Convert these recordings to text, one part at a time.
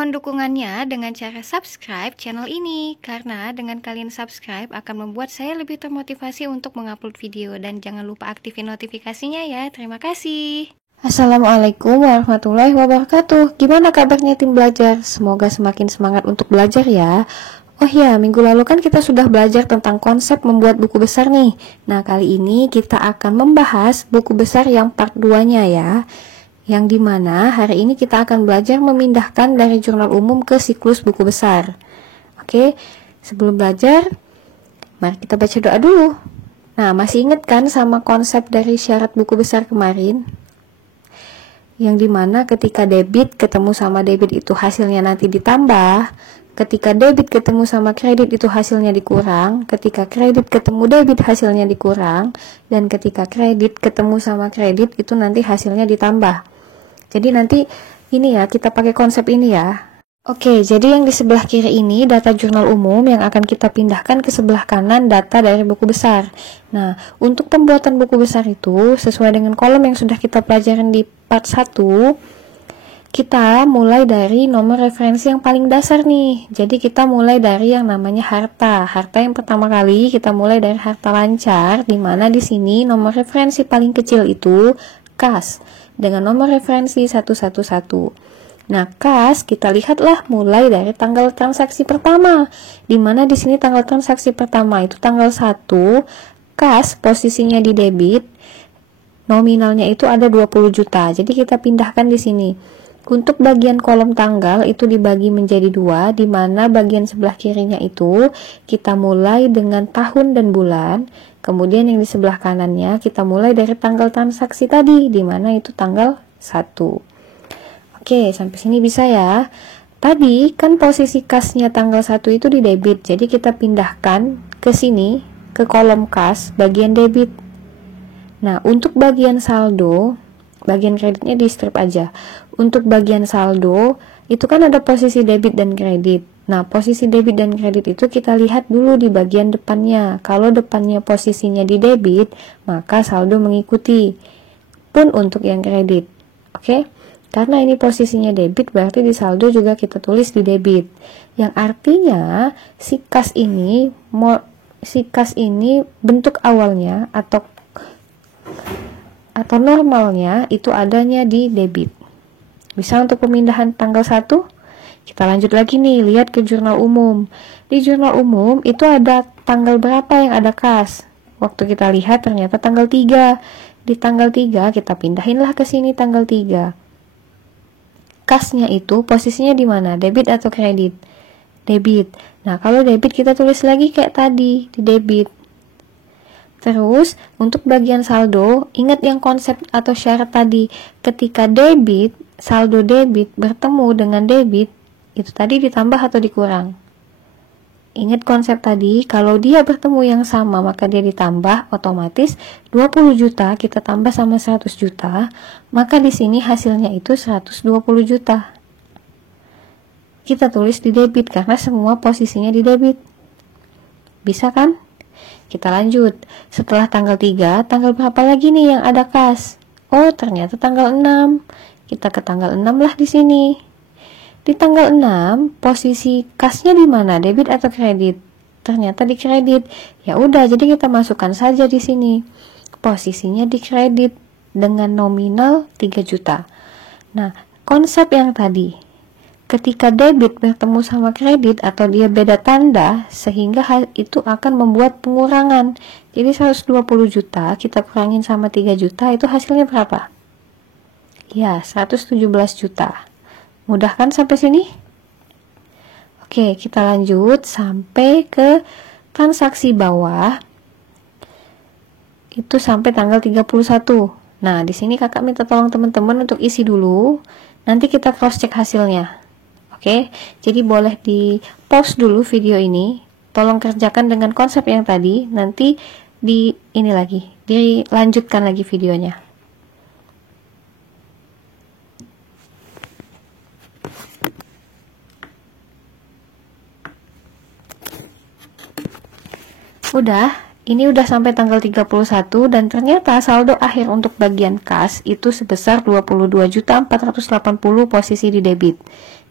Mohon dukungannya dengan cara subscribe channel ini, karena dengan kalian subscribe akan membuat saya lebih termotivasi untuk mengupload video, dan jangan lupa aktifin notifikasinya ya. Terima kasih. Assalamualaikum warahmatullahi wabarakatuh. Gimana kabarnya tim belajar? Semoga semakin semangat untuk belajar ya. Oh ya, minggu lalu kan kita sudah belajar tentang konsep membuat buku besar nih. Nah, kali ini kita akan membahas buku besar yang part 2-nya ya. Yang dimana hari ini kita akan belajar memindahkan dari jurnal umum ke siklus buku besar. Oke, sebelum belajar, mari kita baca doa dulu. Nah, masih ingat kan sama konsep dari syarat buku besar kemarin? Yang dimana ketika debit ketemu sama debit itu hasilnya nanti ditambah, ketika debit ketemu sama kredit itu hasilnya dikurang, ketika kredit ketemu debit hasilnya dikurang, dan ketika kredit ketemu sama kredit itu nanti hasilnya ditambah. Jadi nanti ini ya, kita pakai konsep ini ya. Oke, jadi yang di sebelah kiri ini data jurnal umum yang akan kita pindahkan ke sebelah kanan data dari buku besar. Nah, untuk pembuatan buku besar itu sesuai dengan kolom yang sudah kita pelajarin di part 1, kita mulai dari nomor referensi yang paling dasar nih. Jadi kita mulai dari yang namanya harta. Harta yang pertama kali kita mulai dari harta lancar, di mana di sini nomor referensi paling kecil itu kas dengan nomor referensi 111. Nah, kas kita lihatlah mulai dari tanggal transaksi pertama, di mana di sini tanggal transaksi pertama itu tanggal 1, kas posisinya di debit, nominalnya itu ada 20 juta. Jadi kita pindahkan di sini. Untuk bagian kolom tanggal itu dibagi menjadi 2, di mana bagian sebelah kirinya itu kita mulai dengan tahun dan bulan, kemudian yang di sebelah kanannya kita mulai dari tanggal transaksi tadi, di mana itu tanggal 1. Oke, sampai sini bisa ya. Tadi kan posisi kasnya tanggal 1 itu di debit, jadi kita pindahkan ke sini, ke kolom kas, bagian debit. Nah, untuk bagian saldo, bagian kreditnya di strip aja. Untuk bagian saldo, itu kan ada posisi debit dan kredit. Nah, posisi debit dan kredit itu kita lihat dulu di bagian depannya. Kalau depannya posisinya di debit, maka saldo mengikuti. Pun untuk yang kredit. Oke? Karena ini posisinya debit, berarti di saldo juga kita tulis di debit. Yang artinya, si kas ini bentuk awalnya atau normalnya itu adanya di debit. Bisa untuk pemindahan tanggal 1? Kita lanjut lagi nih, lihat ke jurnal umum. Di jurnal umum itu ada tanggal berapa yang ada kas. Waktu kita lihat ternyata tanggal 3. Di tanggal 3 kita pindahinlah ke sini tanggal 3. Kasnya itu posisinya di mana? Debit atau kredit? Debit. Nah, kalau debit kita tulis lagi kayak tadi, di debit. Terus, untuk bagian saldo, ingat yang konsep atau syarat tadi. Ketika debit, saldo debit bertemu dengan debit, itu tadi ditambah atau dikurang. Ingat konsep tadi, kalau dia bertemu yang sama maka dia ditambah, otomatis 20 juta kita tambah sama 100 juta, maka di sini hasilnya itu 120 juta. Kita tulis di debit karena semua posisinya di debit. Bisa kan? Kita lanjut. Setelah tanggal 3, tanggal berapa lagi nih yang ada kas? Oh, ternyata tanggal 6. Kita ke tanggal 6 lah di sini. Di tanggal 6, posisi kasnya di mana? Debit atau kredit? Ternyata di kredit. Ya udah, jadi kita masukkan saja di sini. Posisinya di kredit dengan nominal 3 juta. Nah, konsep yang tadi, ketika debit bertemu sama kredit atau dia beda tanda, sehingga hal itu akan membuat pengurangan. Jadi 120 juta kita kurangin sama 3 juta, itu hasilnya berapa? Ya, 117 juta. Mudah kan sampai sini? Oke, kita lanjut sampai ke transaksi bawah. Itu sampai tanggal 31. Nah, di sini kakak minta tolong teman-teman untuk isi dulu. Nanti kita cross check hasilnya. Oke, jadi boleh di pause dulu video ini. Tolong kerjakan dengan konsep yang tadi. Nanti dilanjutkan lagi videonya. Ini udah sampai tanggal 31 dan ternyata saldo akhir untuk bagian kas itu sebesar 22.480 posisi di debit.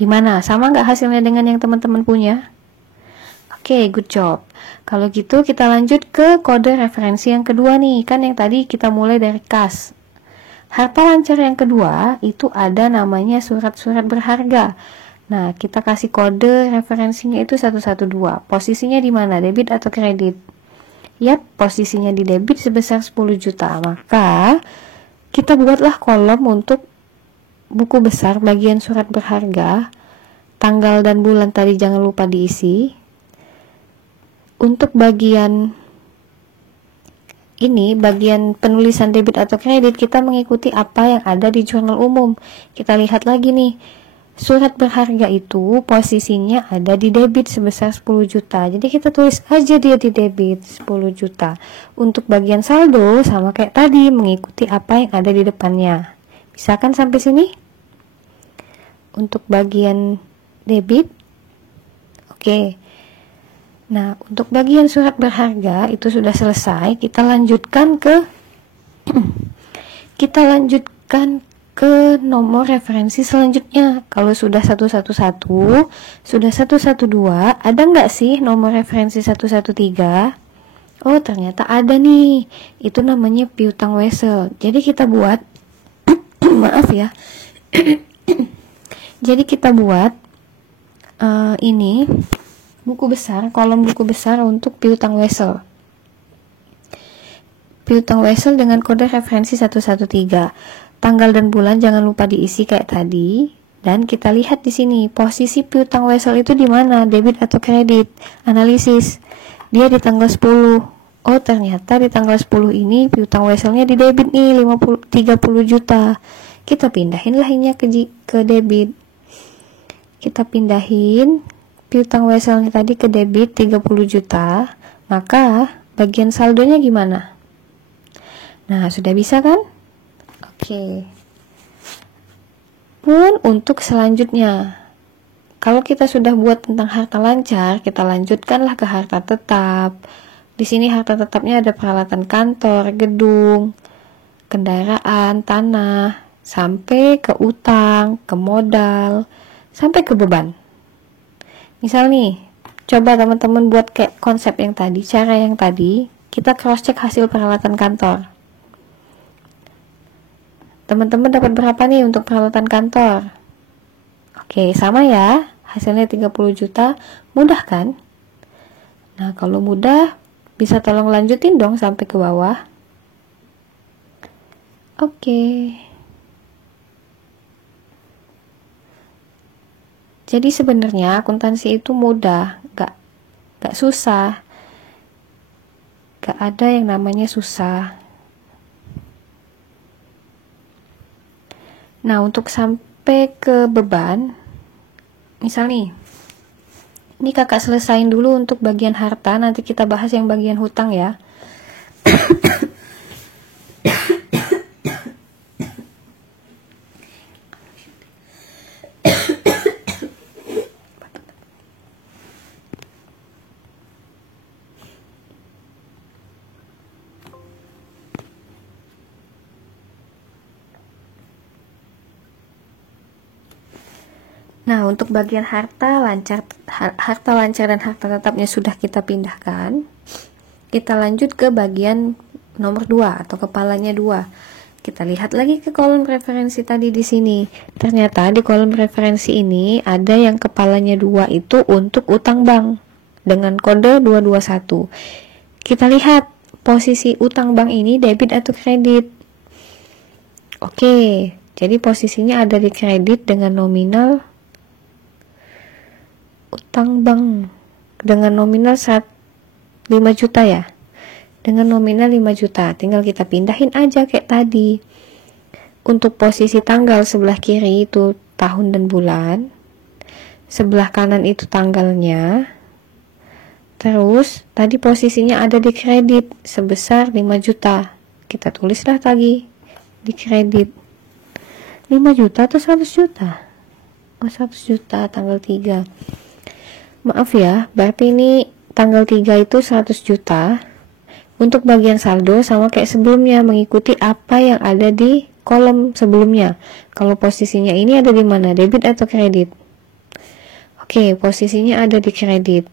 Gimana? Sama nggak hasilnya dengan yang teman-teman punya? Oke, good job. Kalau gitu kita lanjut ke kode referensi yang kedua nih. Kan yang tadi kita mulai dari kas. Harta lancar yang kedua itu ada namanya surat-surat berharga. Nah, kita kasih kode referensinya itu 112. Posisinya di mana? Debit atau kredit? Yap, posisinya di debit sebesar 10 juta. Maka kita buatlah kolom untuk buku besar bagian surat berharga. Tanggal dan bulan tadi jangan lupa diisi. Untuk bagian ini, bagian penulisan debit atau kredit, kita mengikuti apa yang ada di jurnal umum. Kita lihat lagi nih, surat berharga itu posisinya ada di debit sebesar 10 juta. Jadi kita tulis aja dia di debit 10 juta. Untuk bagian saldo sama kayak tadi, mengikuti apa yang ada di depannya. Bisa kan sampai sini? Untuk bagian debit, oke. Nah, untuk bagian surat berharga itu sudah selesai. Kita lanjutkan ke nomor referensi selanjutnya. Kalau sudah 111, sudah 112, ada nggak sih nomor referensi 113? Oh, ternyata ada nih. Itu namanya piutang wesel. Jadi kita buat maaf ya. Jadi kita buat ini buku besar, kolom buku besar untuk piutang wesel. Piutang wesel dengan kode referensi 113. Tanggal dan bulan jangan lupa diisi kayak tadi. Dan kita lihat di sini posisi piutang wesel itu di mana, debit atau kredit. Analisis. Dia di tanggal 10. Oh, ternyata di tanggal 10 ini piutang weselnya di debit nih 30 juta. Kita pindahin lahnya ke debit. Kita pindahin piutang weselnya tadi ke debit 30 juta, maka bagian saldonya gimana? Nah, sudah bisa kan? Oke. Pun untuk selanjutnya, kalau kita sudah buat tentang harta lancar, kita lanjutkanlah ke harta tetap. Di sini harta tetapnya ada peralatan kantor, gedung, kendaraan, tanah, sampai ke utang, ke modal, sampai ke beban. Misal nih, coba teman-teman buat kayak konsep yang tadi, cara yang tadi, kita cross check hasil peralatan kantor. Teman-teman dapat berapa nih untuk peralatan kantor? Oke, sama ya, hasilnya 30 juta, mudah kan? Nah, kalau mudah, bisa tolong lanjutin dong sampai ke bawah. Oke. Jadi sebenarnya akuntansi itu mudah, gak susah, gak ada yang namanya susah. Nah, untuk sampai ke beban, misal nih, ini kakak selesain dulu untuk bagian harta, nanti kita bahas yang bagian hutang ya. Nah, untuk bagian harta lancar dan harta tetapnya sudah kita pindahkan. Kita lanjut ke bagian nomor 2 atau kepalanya 2. Kita lihat lagi ke kolom referensi tadi di sini. Ternyata di kolom referensi ini ada yang kepalanya 2 itu untuk utang bank dengan kode 221. Kita lihat posisi utang bank ini debit atau kredit. Oke, jadi posisinya ada di kredit dengan nominal utang bank dengan nominal 5 juta ya. Dengan nominal 5 juta, tinggal kita pindahin aja kayak tadi. Untuk posisi tanggal sebelah kiri itu tahun dan bulan, sebelah kanan itu tanggalnya. Terus tadi posisinya ada di kredit sebesar 5 juta. Kita tulislah tadi di kredit 5 juta atau 100 juta? Oh, 100 juta tanggal 3. Maaf ya, berarti ini tanggal 3 itu 100 juta. Untuk bagian saldo sama kayak sebelumnya, mengikuti apa yang ada di kolom sebelumnya. Kalau posisinya ini ada di mana? Debit atau kredit? Oke, posisinya ada di kredit.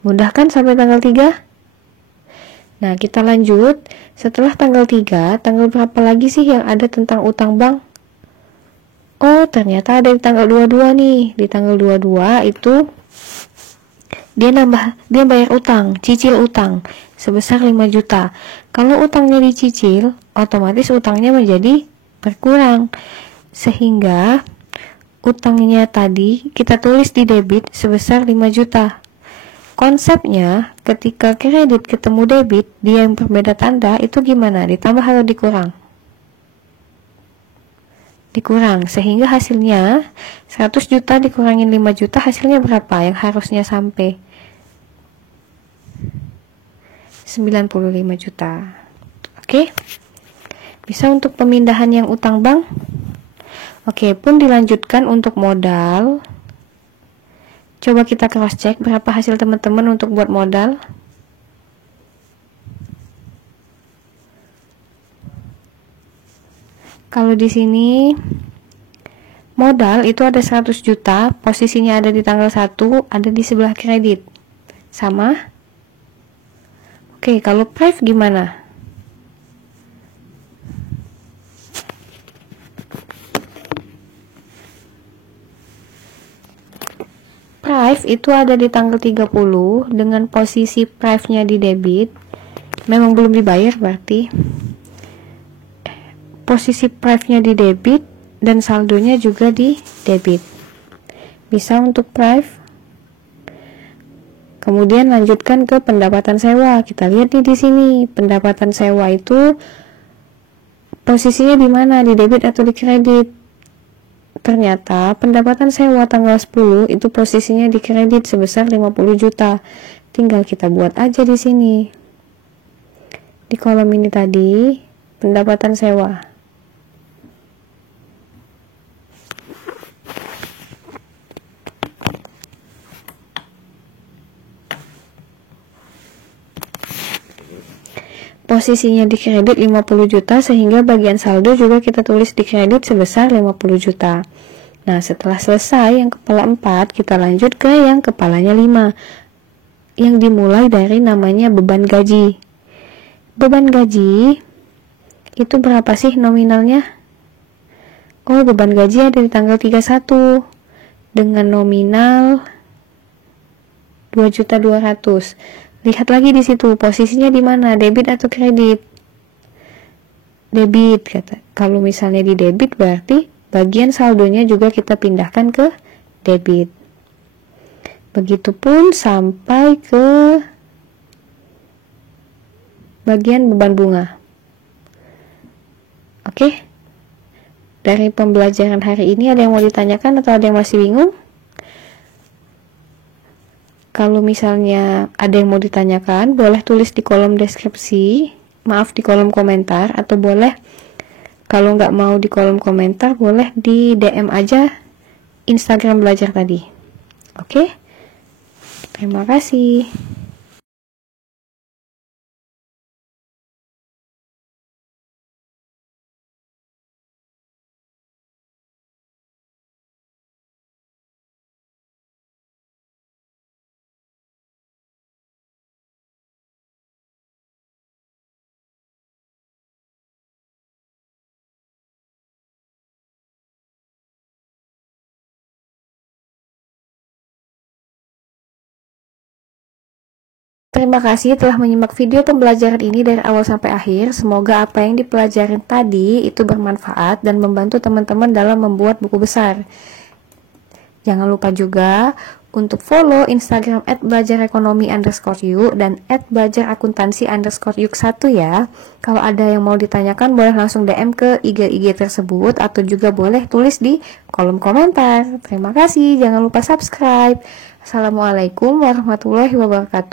Mudah kan sampai tanggal 3? Nah, kita lanjut. Setelah tanggal 3, tanggal berapa lagi sih yang ada tentang utang bank? Oh, ternyata ada di tanggal 22 nih. Di tanggal 22 itu dia bayar utang, cicil utang sebesar 5 juta. Kalau utangnya dicicil, otomatis utangnya menjadi berkurang. Sehingga utangnya tadi kita tulis di debit sebesar 5 juta. Konsepnya ketika kredit ketemu debit, dia yang berbeda tanda, itu gimana? Ditambah atau dikurang? Dikurang, sehingga hasilnya 100 juta dikurangin 5 juta, hasilnya berapa yang harusnya sampai? 95 juta. Oke, bisa untuk pemindahan yang utang bank. Oke, pun dilanjutkan untuk modal. Coba kita cross check berapa hasil teman-teman untuk buat modal. Kalau di sini modal itu ada 100 juta, posisinya ada di tanggal 1, ada di sebelah kredit. Sama? Oke, kalau price gimana? Price itu ada di tanggal 30 dengan posisi price-nya di debit. Memang belum dibayar berarti. Posisi price-nya di debit dan saldonya juga di debit. Bisa untuk price. Kemudian lanjutkan ke pendapatan sewa. Kita lihat nih di sini, pendapatan sewa itu posisinya di mana? Di debit atau di kredit? Ternyata pendapatan sewa tanggal 10 itu posisinya di kredit sebesar 50 juta. Tinggal kita buat aja di sini. Di kolom ini tadi, pendapatan sewa. Posisinya di kredit 50 juta, sehingga bagian saldo juga kita tulis di kredit sebesar 50 juta. Nah, setelah selesai yang kepala 4, kita lanjut ke yang kepalanya 5, yang dimulai dari namanya beban gaji. Beban gaji itu berapa sih nominalnya? Oh, beban gaji ada di tanggal 31 dengan nominal 2.200.000. Lihat lagi di situ posisinya di mana, debit atau kredit? Debit kata. Kalau misalnya di debit berarti bagian saldonya juga kita pindahkan ke debit. Begitupun sampai ke bagian beban bunga. Oke. Dari pembelajaran hari ini ada yang mau ditanyakan atau ada yang masih bingung? Kalau misalnya ada yang mau ditanyakan, boleh tulis di kolom deskripsi, di kolom komentar, atau boleh kalau nggak mau di kolom komentar, boleh di DM aja Instagram belajar tadi. Oke? Terima kasih. Terima kasih telah menyimak video pembelajaran ini dari awal sampai akhir. Semoga apa yang dipelajarin tadi itu bermanfaat dan membantu teman-teman dalam membuat buku besar. Jangan lupa juga untuk follow Instagram @belajarekonomi_yuk dan @belajar_akuntansi_yuk1 ya. Kalau ada yang mau ditanyakan boleh langsung DM ke IG tersebut atau juga boleh tulis di kolom komentar. Terima kasih, jangan lupa subscribe. Assalamualaikum warahmatullahi wabarakatuh.